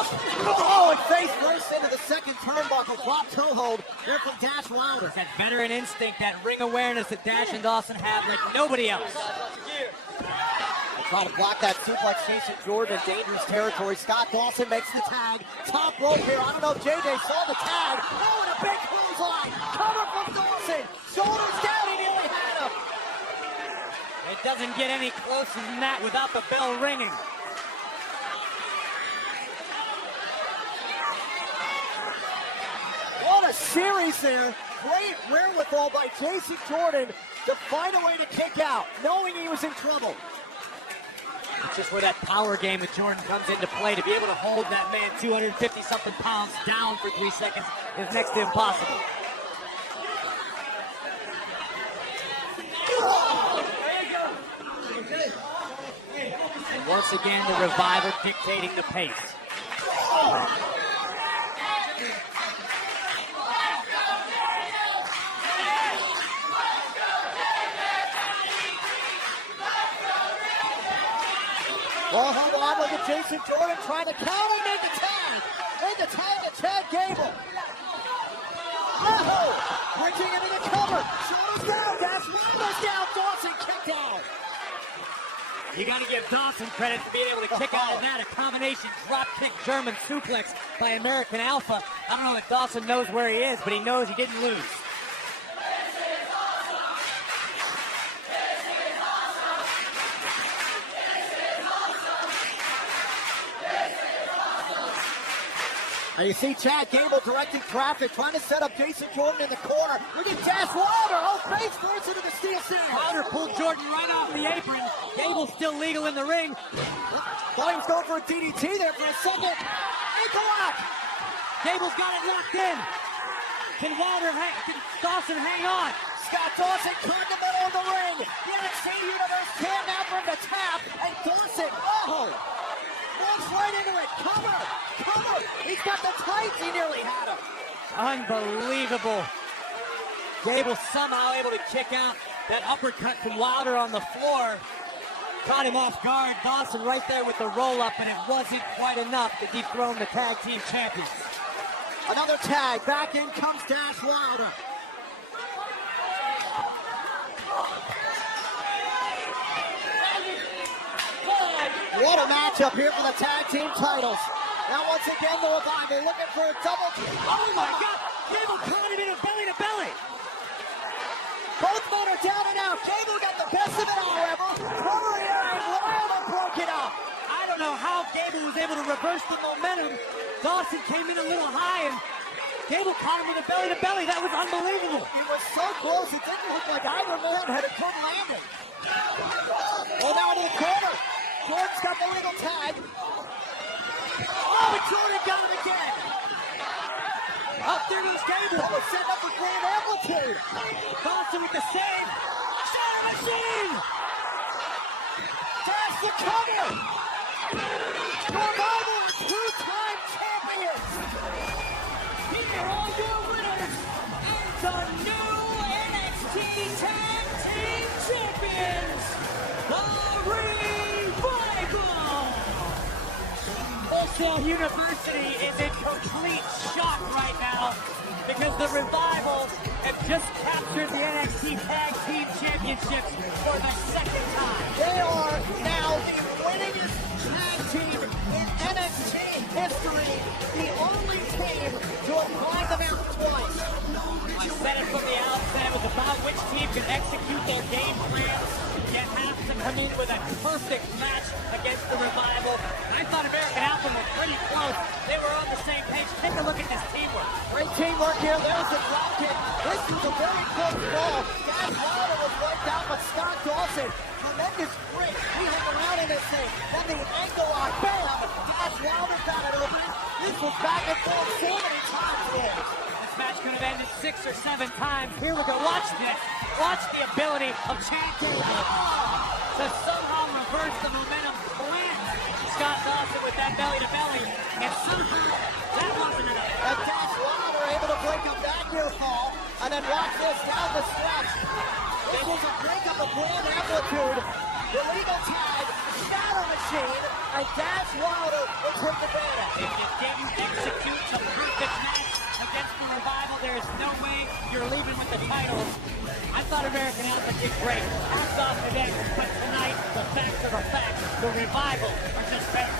Oh, and face first into the second turnbuckle. Drop toe hold here from Dash Wilder. That veteran instinct, that ring awareness that Dash and Dawson have like nobody else. Trying to block that suplex, Jason Jordan in dangerous territory. Scott Dawson makes the tag. Top rope here. I don't know if JJ saw the tag. Oh, and a big clothesline. Cover from Dawson. Shoulders down. He nearly had him. It doesn't get any closer than that without the bell ringing. What a series there. Great wherewithal by Jason Jordan to find a way to kick out, knowing he was in trouble. It's just where that power game with Jordan comes into play. To be able to hold that man 250-something pounds down for 3 seconds is next to impossible. And once again, the Revival dictating the pace. Well, hold on, look at Jason Jordan trying to counter, made the tag. Made the tag to Chad Gable. Oh, bridging into the cover. Shoulders down, Dash Wilder's down. Dawson kicked out. You got to give Dawson credit for being able to kick out of that. A combination drop kick German suplex by American Alpha. I don't know if Dawson knows where he is, but he knows he didn't lose. And you see Chad Gable directing traffic, trying to set up Jason Jordan in the corner. Look at Dash Wilder. Oh, face first into the steel stand. Wilder pulled Jordan right off the apron. Gable's still legal in the ring. Thought he was going for a DDT there for a second. Ankle lock. Gable's got it locked in. Can Dawson hang on? Scott Dawson caught in the middle of the ring. The NXT Universe can't now for him to tap. And Dawson, walks right into it. Cover. He's got the tights. He nearly had him. Unbelievable. Gable somehow able to kick out that uppercut from Wilder on the floor. Caught him off guard. Dawson right there with the roll-up, and it wasn't quite enough to dethrone the tag team champions. Another tag. Back in comes Dash Wilder. What a matchup here for the tag team titles. Now once again the Revival looking for a double. Oh my God! Gable caught him in a belly-to-belly. Both men are down and out. Gable got the best of it, however. Cover here and Wilder broke it up. I don't know how Gable was able to reverse the momentum. Dawson came in a little high and Gable caught him with a belly-to-belly. That was unbelievable. It was so close, it didn't look like either man had a good landing. Oh, now into the corner. Jordan's got the legal tag. Oh, and Jordan got him again. Up there goes Gable. Oh, setting up for Grand Amplitude. Dawson with the save. Shot machine. Dash the cover. Revival are two-time champions. Here are your winners and the new NXT Tag Team Champions, the Revival. Wholesale University is in complete shock right now because the Revival have just captured the NXT Tag Team Championships for the second time. They are now the winningest tag team in NXT history, the only team to have climbed the mountain twice. I said it from the outset, it was about which team can execute their game plan, yet have to come in with a perfect match against the Revival. I thought American Alpha was pretty close. They were on the same page. Take a look at this teamwork. Great teamwork here. There's the drop kick. This is a very close ball. Dash Wilder was wiped out, but Scott Dawson, tremendous grit. He hung around in this thing. Then the ankle lock, bam! Dash Wilder got it open. This was back and forth so many times here. This match could have ended 6 or 7 times. Here we go. Watch this. Watch the ability of Chad Gable to somehow reverse the momentum. Scott Dawson with that belly-to-belly, and somehow that wasn't enough. And Dash Wilder able to break up that near fall, and then watch this down the stretch. This was a break of the Grand Amplitude, the legal tag, Shatter Machine, and Dash Wilder will take advantage. If you didn't execute a perfect match against the Revival, there is no way you're leaving with the titles. I thought American Alpha did great. Hats off to them, but tonight, the facts are the facts. The Revival are just better.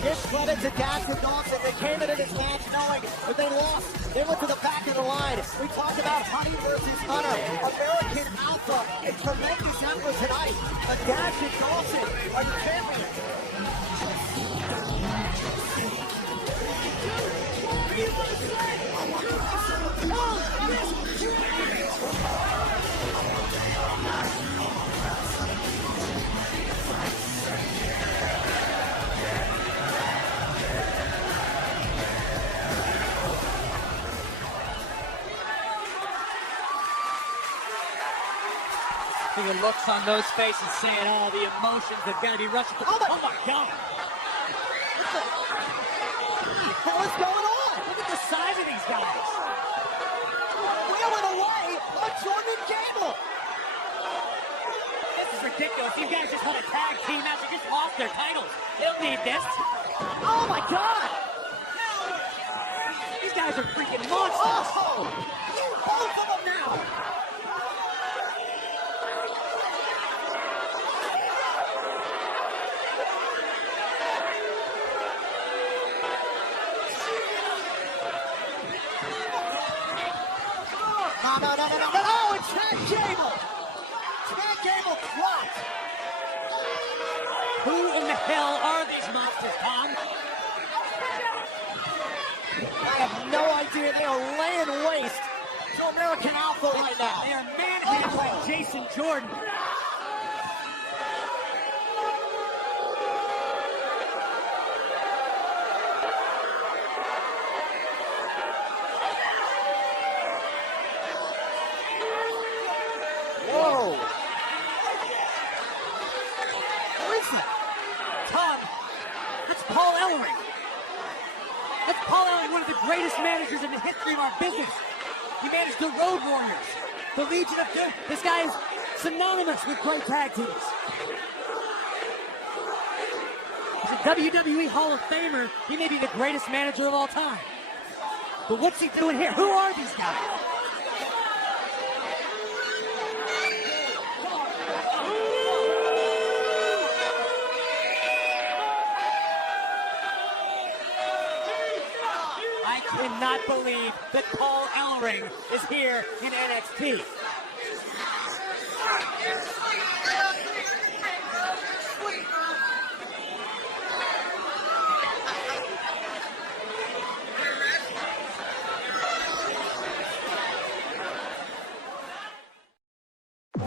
Give credit to Dash and Dawson. They came into this match knowing that they lost. They went to the back of the line. We talked about Honey versus Hunter. American Alpha, a tremendous effort tonight. But Dash and Dawson are the champions. The looks on those faces saying all the emotions have got to be rushing. Oh my God! What is going on? Look at the size of these guys. Wheeling away on Jordan Gable. This is ridiculous. These guys just had a tag team match. They just lost their titles. They don't need this. Oh my God! These guys are freaking monsters. Oh! Both of them now! No, oh, it's Chad Gable! Chad Gable dropped! Who in the hell are these monsters, Tom? I have no idea. They are laying waste to American Alpha right now. They are manhandling Jason Jordan. Whoa! Who is that? Tom, that's Paul Ellering. That's Paul Ellering, one of the greatest managers in the history of our business. He managed the Road Warriors, the Legion of Doom. This guy is synonymous with great tag teams. He's a WWE Hall of Famer. He may be the greatest manager of all time. But what's he doing here? Who are these guys? I cannot believe that Paul Ellering is here in NXT.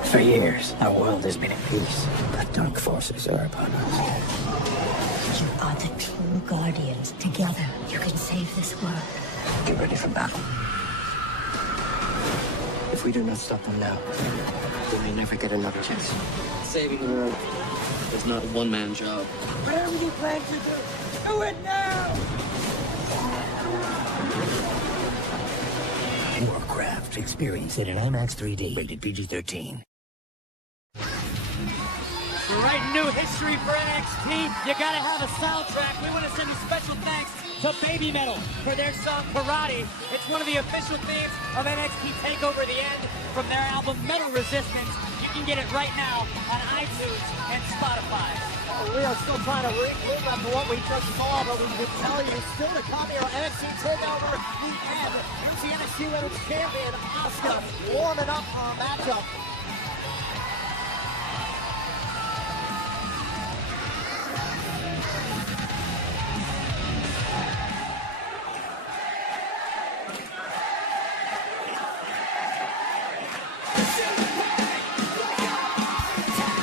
For years, our world has been at peace, but dark forces are upon us. You are the true guardians. Together, you can save this world. Get ready for battle. If we do not stop them now, we may never get another chance. Saving the world is not a one-man job. Whatever you plan to do it now! Warcraft. Experience it in IMAX 3D. Rated PG-13. Writing new history for NXT, you gotta have a soundtrack. We want to send a special thanks to Baby Metal for their song Karate. It's one of the official themes of NXT TakeOver The End from their album Metal Resistance. You can get it right now on iTunes and Spotify. We are still trying to regroup after what we just saw, but we would tell you still to come here on NXT TakeOver The End. MC NXT Women's Champion Asuka warming up for a matchup.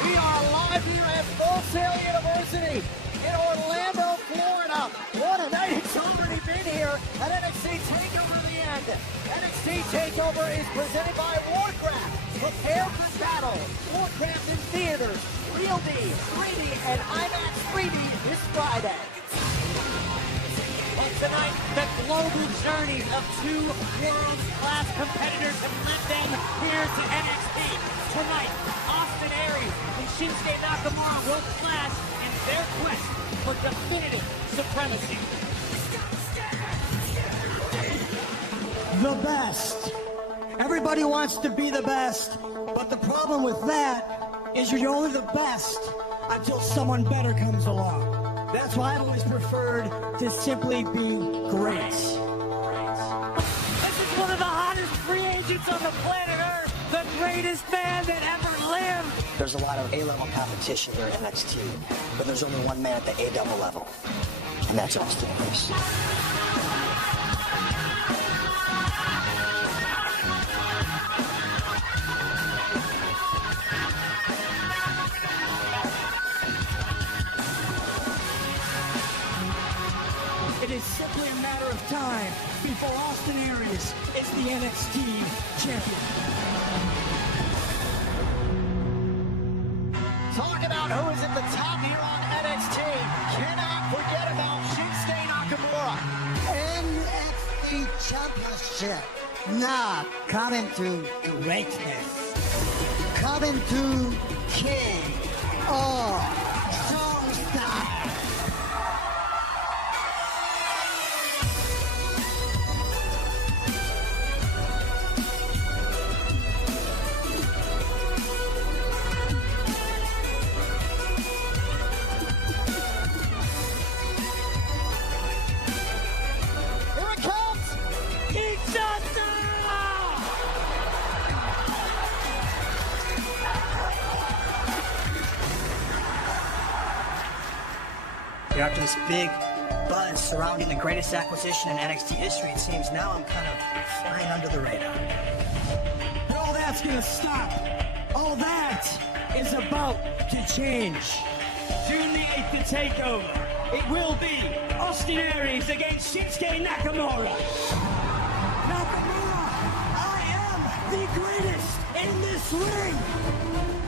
We are live here at Full Sail University in Orlando, Florida. What a night it's already been here at NXT TakeOver The End. NXT TakeOver is presented by Warcraft. Prepare for battle. Warcraft in theaters, Real D, 3D, and IMAX 3D this Friday. And tonight, the global journey of two world-class competitors have led them here to NXT. Tonight, Austin Aries and Shinsuke Nakamura will clash in their quest for definitive supremacy. The best. Everybody wants to be the best, but the problem with that is you're only the best until someone better comes along. That's why I've always preferred to simply be great. This is one of the hottest free agents on the planet Earth, the greatest man that ever lived. There's a lot of A-level competition here at NXT, but there's only one man at the A-double level, and that's Austin Aries. It is simply a matter of time before Austin Aries is the NXT champion. Talk about who is at the top here on NXT. Cannot forget about Shinsuke Nakamura. NXT Championship. Now, coming to greatness. Coming to King of Strong Style. Here it comes. After this big buzz surrounding the greatest acquisition in NXT history, it seems now I'm kind of flying under the radar. But all that's gonna stop. All that is about to change. June the 8th, the takeover. It will be Austin Aries against Shinsuke Nakamura. Nakamura, I am the greatest in this ring,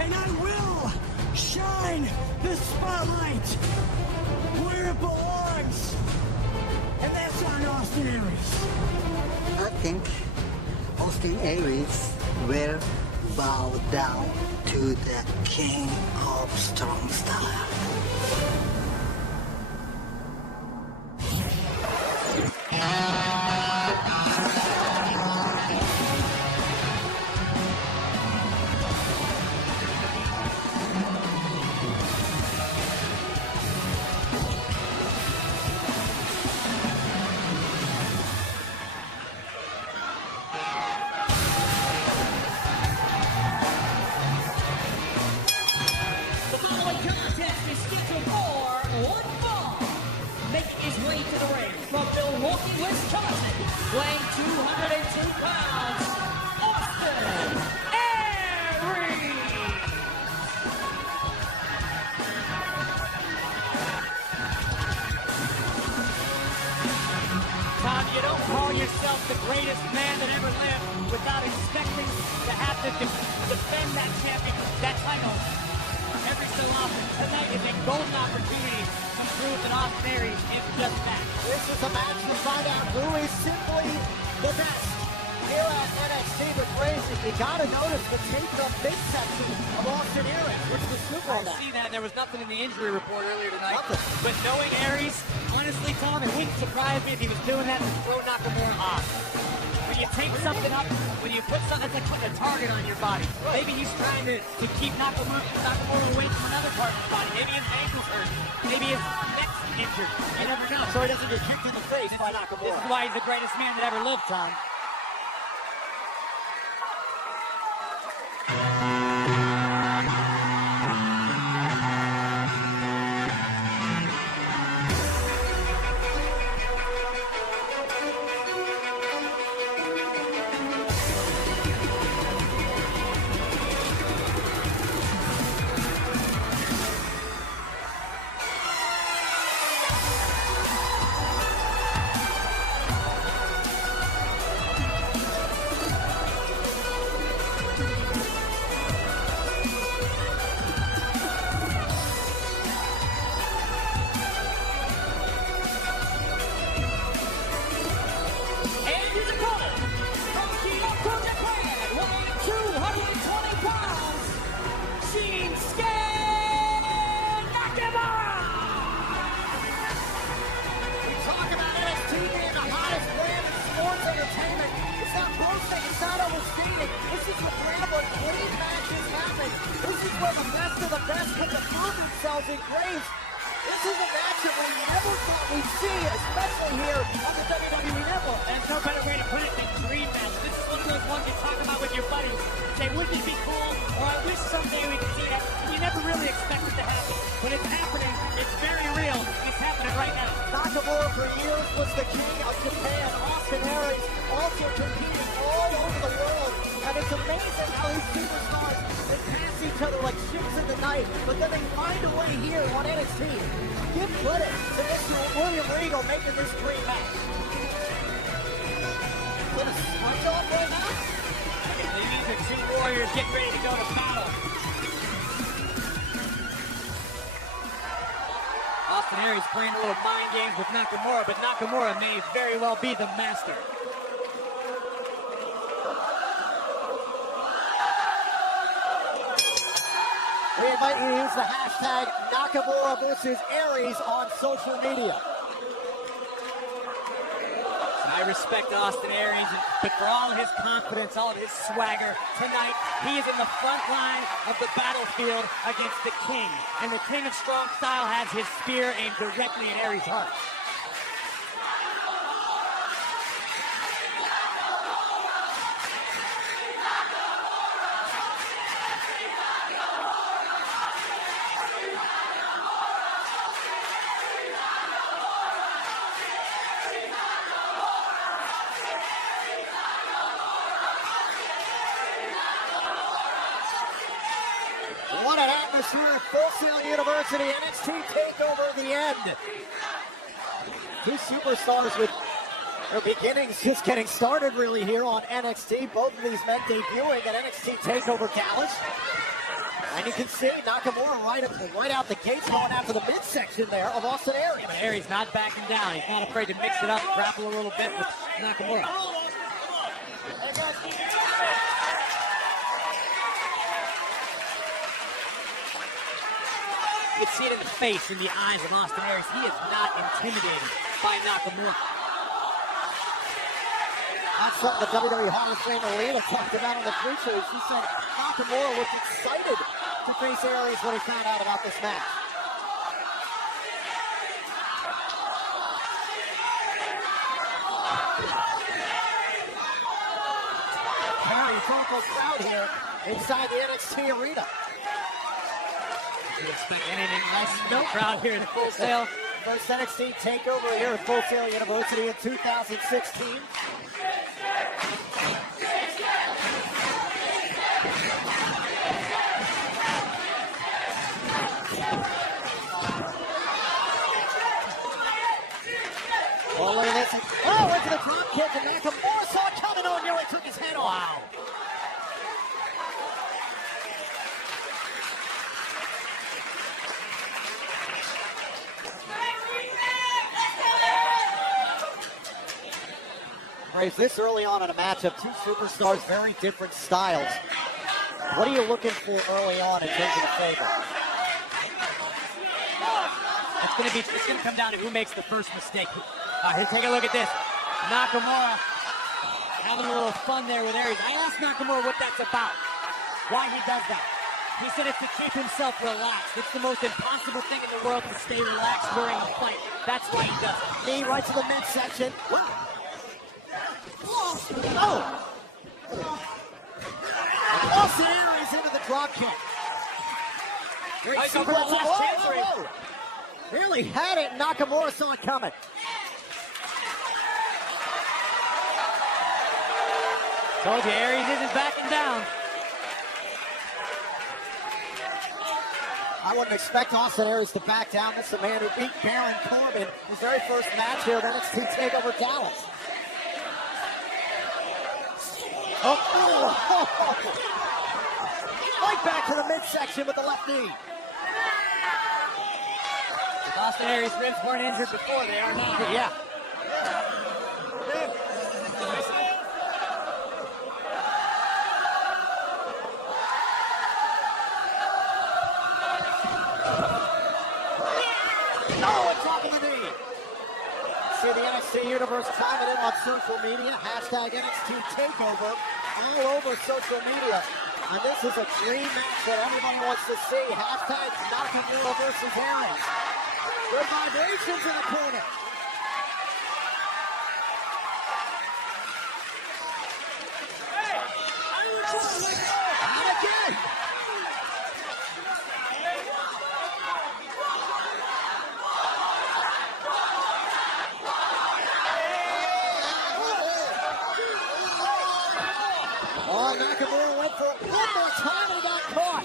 and I will shine the spotlight where it belongs, and that's on Austin Aries. I think Austin Aries will bow down to the King of Strong Style. The following contest is scheduled for one fall. Making his way to the ring from Milwaukee, Wisconsin, weighing 202 pounds, Austin Aries. Tom, you don't call yourself the greatest man that ever lived without expecting to have to defend that champion, that title. Every so often, tonight is a golden opportunity to prove that Austin Aries is just that. This is a match to find out who is simply the best here at NXT. But crazy, you gotta notice the taped up midsection of Austin Aries, which was super on I that. see that. There was nothing in the injury report earlier tonight. Nothing. But knowing Aries, honestly, Tom, it wouldn't surprise me if he was doing that to throw Nakamura off. When you take something up, when you put something, it's like putting a target on your body. Maybe he's trying to keep Nakamura away from another part of his body. Maybe his ankle's hurt. Maybe his neck's injured. You never know. So he doesn't get kicked in the face by This Nakamura. is why he's the greatest man that ever lived, Tom. themselves in graves. This is a match that we never thought we'd see, especially here on the WWE Network. And no better way to put it than dream match. This is one of those ones you talk about with your buddies. Say, wouldn't it be cool? Or I wish someday we could see that. You never really expect it to happen. But it's happening. It's very real. It's happening right now. Nakamura for years was the king of Japan. Austin Aries also competing all over the world. And it's amazing how these superstars, they pass each other like ships in the night, but then they find a way here on NXT. Give credit to Mr. William Regal making this dream match. Gonna punch off right now? These are two warriors getting ready to go to battle. Austin Aries playing a little mind games with Nakamura, but Nakamura may very well be the master. We invite you to use the hashtag Nakamura versus Aries on social media. I respect Austin Aries, but for all of his confidence, all of his swagger, tonight he is in the front line of the battlefield against the King. And the King of Strong Style has his spear aimed directly at Aries' heart. What an atmosphere at Full Sail University. NXT TakeOver the end. Two superstars with their beginnings just getting started really here on NXT. Both of these men debuting at NXT TakeOver Dallas. And you can see Nakamura right out the gates going after the midsection there of Austin Aries. Aries not backing down. He's not afraid to mix it up, grapple a little bit with Nakamura. You can see it in the face, in the eyes of Austin Aries. He is not intimidated by Nakamura. That's something the WWE Hall of Famer Lita talked about on the pre-show. She said Nakamura was excited to face Aries when he found out about this match. Very vocal crowd here inside the NXT arena. You expect anything less than a crowd here at Full Sail. First NXT TakeOver here at Full Sail University in 2016. Oh, look at this. Oh, into the drop kick, and Nakamura saw it coming on. Nearly took his head off. Wow. Braves, this early on in a matchup, two superstars, very different styles. What are you looking for early on in terms of the favor? It's gonna come down to who makes the first mistake. Here, take a look at this. Nakamura having a little fun there with Aries. I asked Nakamura what that's about, why he does that. He said it's to keep himself relaxed. It's the most impossible thing in the world to stay relaxed during a fight. That's why he does it. Knee right to the midsection. Oh! Austin Aries into the drop kick. Great suplex. Whoa. Really had it. Nakamura saw it coming. Told you, Aries isn't backing down. I wouldn't expect Austin Aries to back down. This is the man who beat Baron Corbin his very first match here at NXT TakeOver Dallas. Right back to the midsection with the left knee. Austin Aries' ribs weren't injured before, they are now. Yeah. Oh, a drop of the knee. See the NXT Universe chiming in on social media. Hashtag NXT TakeOver all over social media. And this is a dream match that everybody wants to see. Hashtag Nakamura Nakamura versus Aries. Good vibrations in the corner. And again. Oh, Nakamura went for it one more time and he got caught.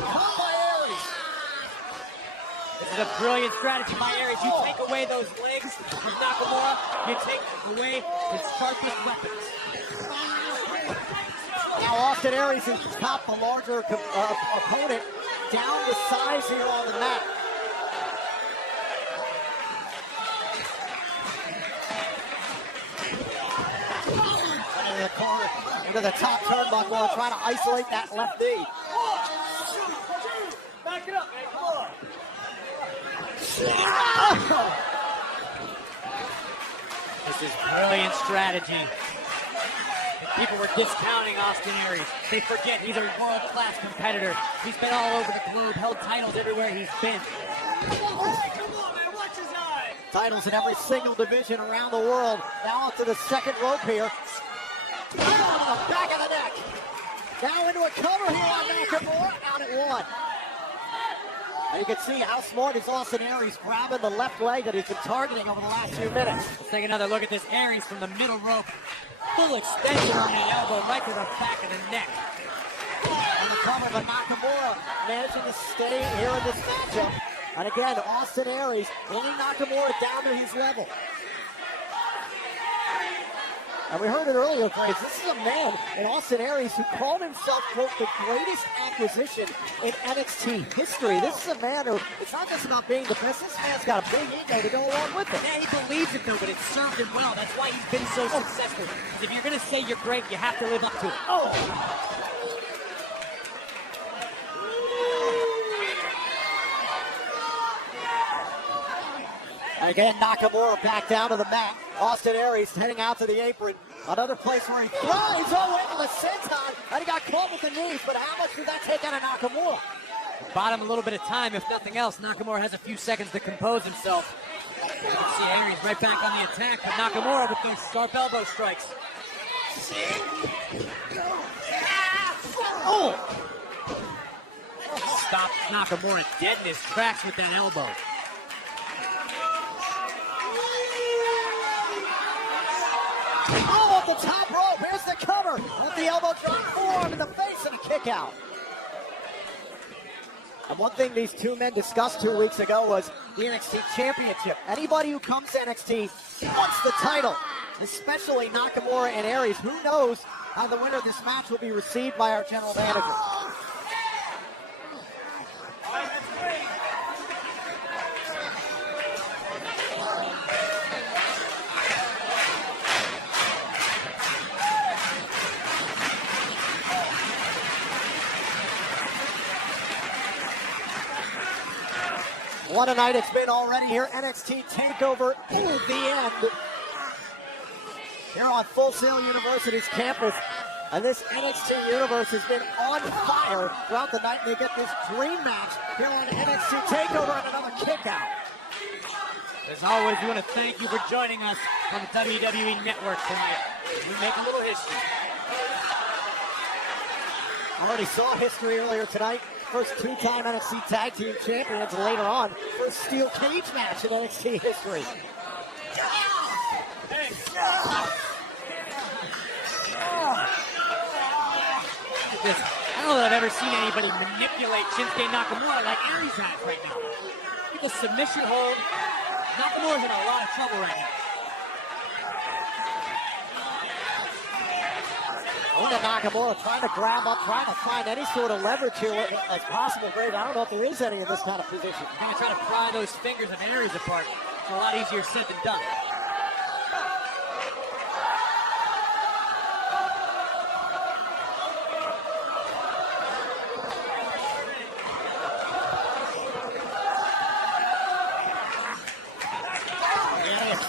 Caught by Aries. This is a brilliant strategy by Aries. You take away those legs from Nakamura, you take away his sharpest weapons. Now Austin Aries has topped the larger opponent down the size here on the mat. Into the corner, into the top turnbuckle, trying to isolate that left knee. Back it up, man. Come on. This is brilliant strategy. People were discounting Austin Aries. They forget he's a world-class competitor. He's been all over the globe, held titles everywhere he's been. Come on, man, watch his eye. Titles in every single division around the world. Now up to the second rope here. Oh, back of the neck. Now into a cover here on Nakamura. Out at one. And you can see how smart is Austin Aries grabbing the left leg that he's been targeting over the last few minutes. Let's take another look at this Aries from the middle rope. Full extension on the elbow, right to the back of the neck. On the cover, but Nakamura managing to stay here in this matchup. And again, Austin Aries bringing Nakamura down to his level. And we heard it earlier, Grace. This is a man in Austin Aries who called himself, quote, the greatest acquisition in NXT history. This is a man who, it's not just about being the best. This man's got a big ego to go along with it. Yeah, he believes it though, but it's served him well. That's why he's been so successful. If you're going to say you're great, you have to live up to it. Oh! Again, Nakamura back down to the mat. Austin Aries heading out to the apron. Another place where he thrives. Oh, went for the senton. And he got caught with the knees. But how much did that take out of Nakamura? Bought him a little bit of time. If nothing else, Nakamura has a few seconds to compose himself. You can see Aries right back on the attack. But Nakamura with those sharp elbow strikes. Oh! Stopped Nakamura dead in his tracks with that elbow. Oh, off the top rope. Here's the cover. With the elbow drop, forearm in the face, and a kick out. And one thing these two men discussed 2 weeks ago was the NXT Championship. Anybody who comes to NXT wants the title, especially Nakamura and Aries. Who knows how the winner of this match will be received by our general manager. What a night it's been already here. NXT TakeOver to the end. Here on Full Sail University's campus. And this NXT universe has been on fire throughout the night. And they get this dream match here on NXT TakeOver and another kick out. As always, we want to thank you for joining us on the WWE Network tonight. We make a little history. Already saw history earlier tonight. First two-time NXT Tag Team Champions, and later on, first steel cage match in NXT history. I don't know that I've ever seen anybody manipulate Shinsuke Nakamura like Aries has right now. With the submission hold, Nakamura's in a lot of trouble right now. Oda Nakamura trying to grab up, trying to find any sort of leverage here as possible. Great, I don't know if there is any in this kind of position. You're going to try to pry those fingers of Aries apart. It's a lot easier said than done.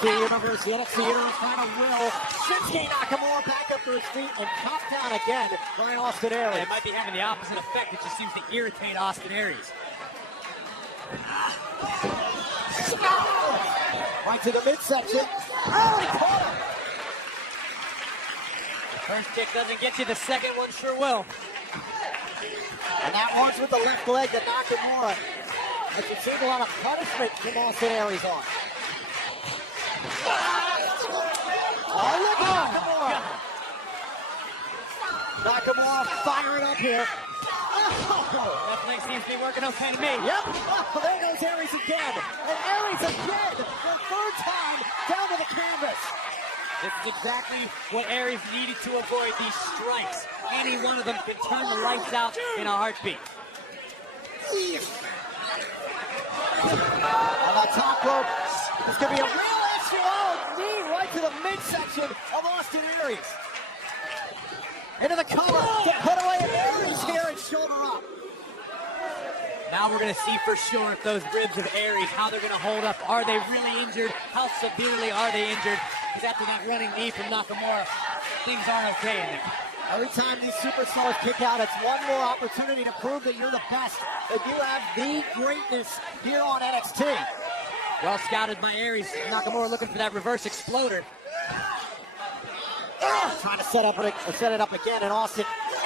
The NXT Universe trying to will Shinsuke Nakamura back up to his feet and top down again by Austin Aries. It might be having the opposite effect. It just seems to irritate Austin Aries. Right to the midsection. Oh, he caught him. First kick doesn't get you, the second one sure will. And that one's with the left leg to Nakamura. As you've seen a lot of punishment from Austin Aries on. Oh, look at Nakamura. Nakamura firing up here. That leg seems to be working okay to me. Yep. Oh, there goes Aries again. And Aries again. The third time down to the canvas. This is exactly what Aries needed to avoid, these strikes. Any one of them can turn the lights out in a heartbeat. On the top rope, it's going to be a real issue. Oh, knee right to the midsection of Austin Aries. Into the cover to put away Aries here and shoulder up. Now we're going to see for sure if those ribs of Aries, how they're going to hold up. Are they really injured? How severely are they injured? Because after that running knee from Nakamura, things aren't okay in there. Every time these superstars kick out, it's one more opportunity to prove that you're the best, that you have the greatness here on NXT. Well scouted by Aries. Nakamura looking for that reverse exploder. Trying to set it up again, and Austin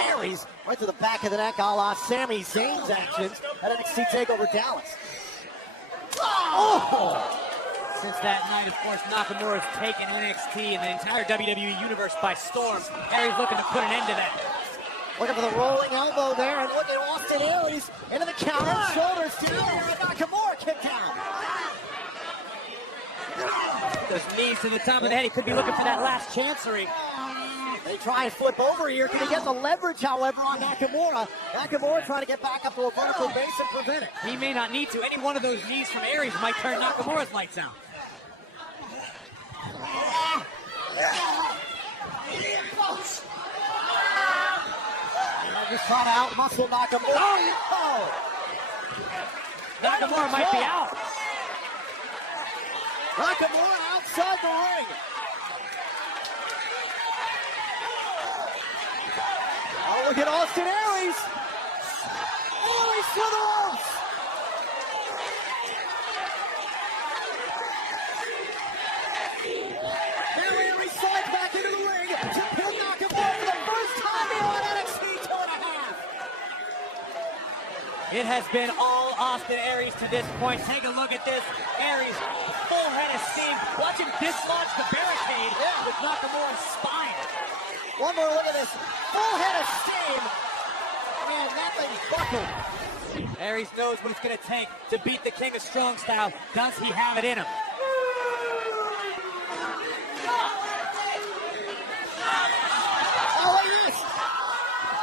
Aries right to the back of the neck, a la Sami Zayn's actions at NXT TakeOver Dallas. Oh! Since that night, of course, Nakamura has taken NXT and the entire WWE Universe by storm. Aries looking to put an end to that. Looking for the rolling elbow there, and look at Austin Aries into the counter, shoulders down, and Nakamura kick down. Those knees to the top of the head. He could be looking for that last chancery. They try and flip over here. Can he get the leverage, however, on Nakamura? Nakamura trying to get back up to a vertical base and prevent it. He may not need to. Any one of those knees from Aries might turn Nakamura's lights out. Just trying to out-muscle Nakamura. Oh! Nakamura might be out. Nakamura outside the ring. Oh, look at Austin Aries. Aries for the ropes. Now Aries slides back into the ring to pin Nakamura for the first time here on NXT 2.5. It has been all Austin Aries to this point. Take a look at this. Aries, full head of steam. Watch him dislodge the barricade with Nakamura's spine. One more look at this. Full head of steam. Man, that thing's buckled. Aries knows what it's going to take to beat the King of Strong Style. Does he have it in him? Oh, look at this.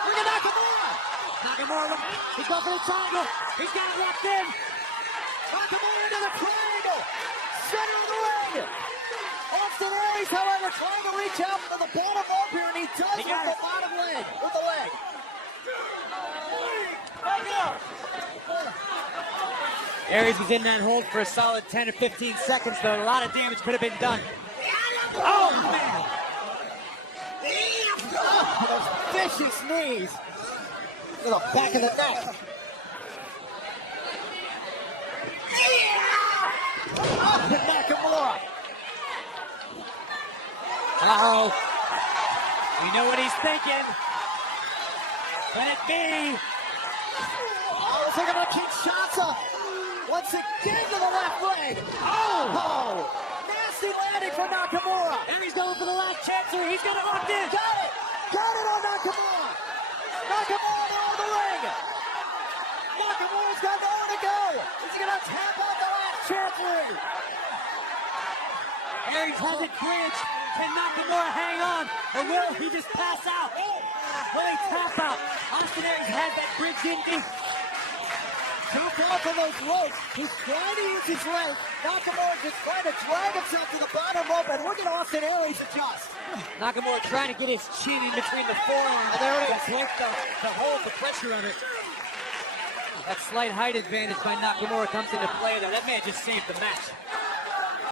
Look at Nakamura. Nakamura, look, he's going for the triangle. He's got it locked in. Nakamura into the triangle. Center of the ring. Austin Aries, however, trying to reach out to the bottom rope here, and he does with the bottom leg, with the leg. Aries was in that hold for a solid 10 or 15 seconds, though. A lot of damage could have been done. Oh, man. Oh, those vicious knees to the back of the neck. Oh, Nakamura. Uh-oh. We know what he's thinking. Can it be? Oh, looks like I'm gonna kick Shotzi. Once again to the left leg. Oh! Nasty landing from Nakamura. And he's going for the last chancer. He's got it locked in. Got it! Got it on Nakamura. Nakamura on the ring. Nakamura's got nowhere to go. Is he gonna tap out the last chancer? Aries has it bridged. Can Nakamura hang on? Or will he just pass out? Will he tap out? Austin Aries has that bridge in deep. Jumped off of those ropes. He's trying to use his length. Nakamura just trying to drag himself to the bottom rope, and look at Austin Aries adjust. Nakamura trying to get his chin in between the forearms. And there it is. To hold the pressure of it. That slight height advantage by Nakamura comes into play there. That man just saved the match.